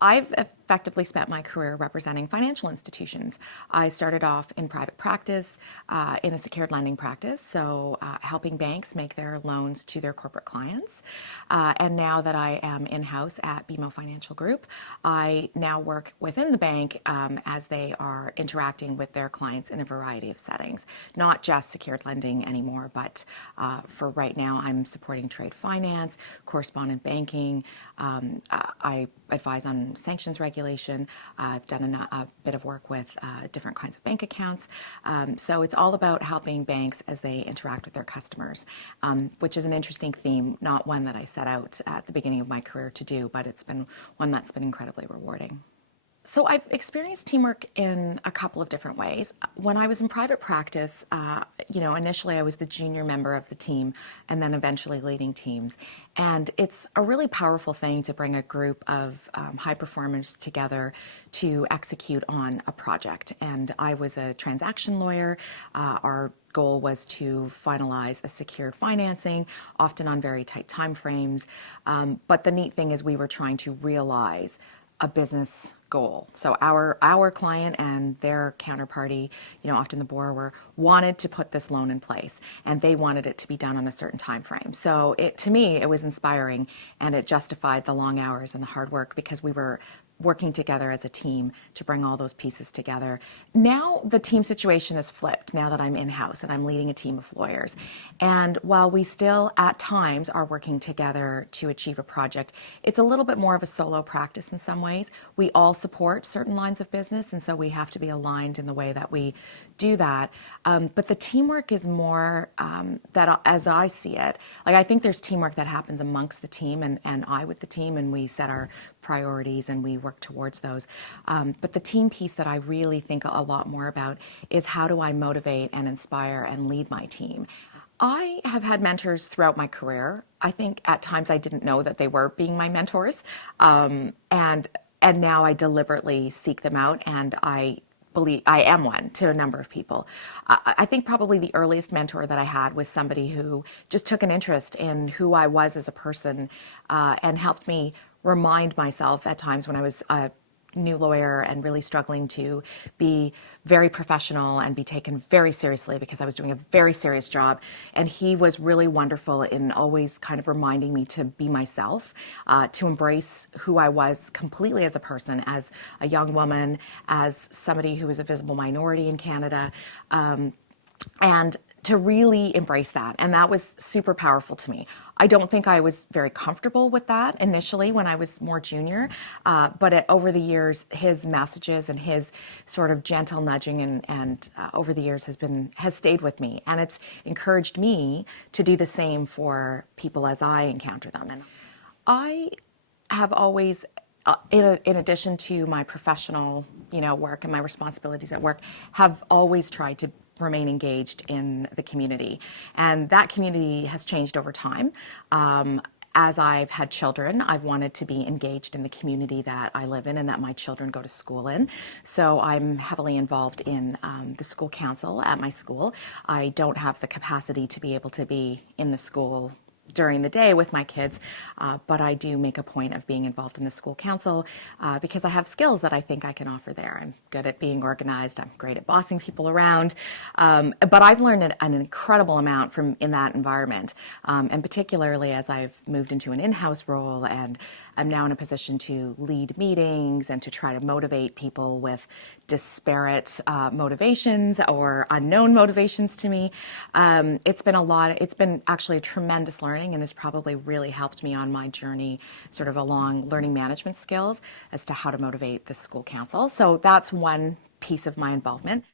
I've effectively spent my career representing financial institutions. I started off in private practice, in a secured lending practice, so helping banks make their loans to their corporate clients. And now that I am in-house at BMO Financial Group, I now work within the bank as they are interacting with their clients in a variety of settings, not just secured lending anymore, but for right now, I'm supporting trade finance, correspondent banking. I advise on sanctions regulation. I've done a bit of work with different kinds of bank accounts. So it's all about helping banks as they interact with their customers, which is an interesting theme, not one that I set out at the beginning of my career to do, but it's been one that's been incredibly rewarding. So I've experienced teamwork in a couple of different ways. When I was in private practice, initially I was the junior member of the team and then eventually leading teams. And it's a really powerful thing to bring a group of high performers together to execute on a project. And I was a transaction lawyer. Our goal was to finalize a secured financing, often on very tight timeframes. But the neat thing is we were trying to realize a business goal. So our client and their counterparty, often the borrower, wanted to put this loan in place, and they wanted it to be done on a certain time frame. So to me, it was inspiring, and it justified the long hours and the hard work because we were working together as a team to bring all those pieces together. Now the team situation is flipped now that I'm in-house and I'm leading a team of lawyers. And while we still at times are working together to achieve a project, it's a little bit more of a solo practice in some ways. We all support certain lines of business, and so we have to be aligned in the way that we do that. But the teamwork is more that, as I see it, like I think there's teamwork that happens amongst the team and I with the team, and we set our priorities and we work towards those. But the team piece that I really think a lot more about is how do I motivate and inspire and lead my team. I have had mentors throughout my career. I think at times I didn't know that they were being my mentors. And now I deliberately seek them out, and I believe I am one to a number of people. I think probably the earliest mentor that I had was somebody who just took an interest in who I was as a person and helped me remind myself at times when I was a new lawyer and really struggling to be very professional and be taken very seriously because I was doing a very serious job. And he was really wonderful in always kind of reminding me to be myself, to embrace who I was completely as a person, as a young woman, as somebody who is a visible minority in Canada, and to really embrace that. And that was super powerful to me. I don't think I was very comfortable with that initially when I was more junior, but over the years, his messages and his sort of gentle nudging and over the years has stayed with me. And it's encouraged me to do the same for people as I encounter them. And I have always, in addition to my professional, work and my responsibilities at work, have always tried to remain engaged in the community. And that community has changed over time. As I've had children, I've wanted to be engaged in the community that I live in and that my children go to school in. So I'm heavily involved in the school council at my school. I don't have the capacity to be able to be in the school during the day with my kids, but I do make a point of being involved in the school council because I have skills that I think I can offer there. I'm good at being organized. I'm great at bossing people around, but I've learned an incredible amount from in that environment, and particularly as I've moved into an in-house role and I'm now in a position to lead meetings and to try to motivate people with disparate motivations or unknown motivations to me. It's been actually a tremendous learning and has probably really helped me on my journey sort of along learning management skills as to how to motivate the school council. So that's one piece of my involvement.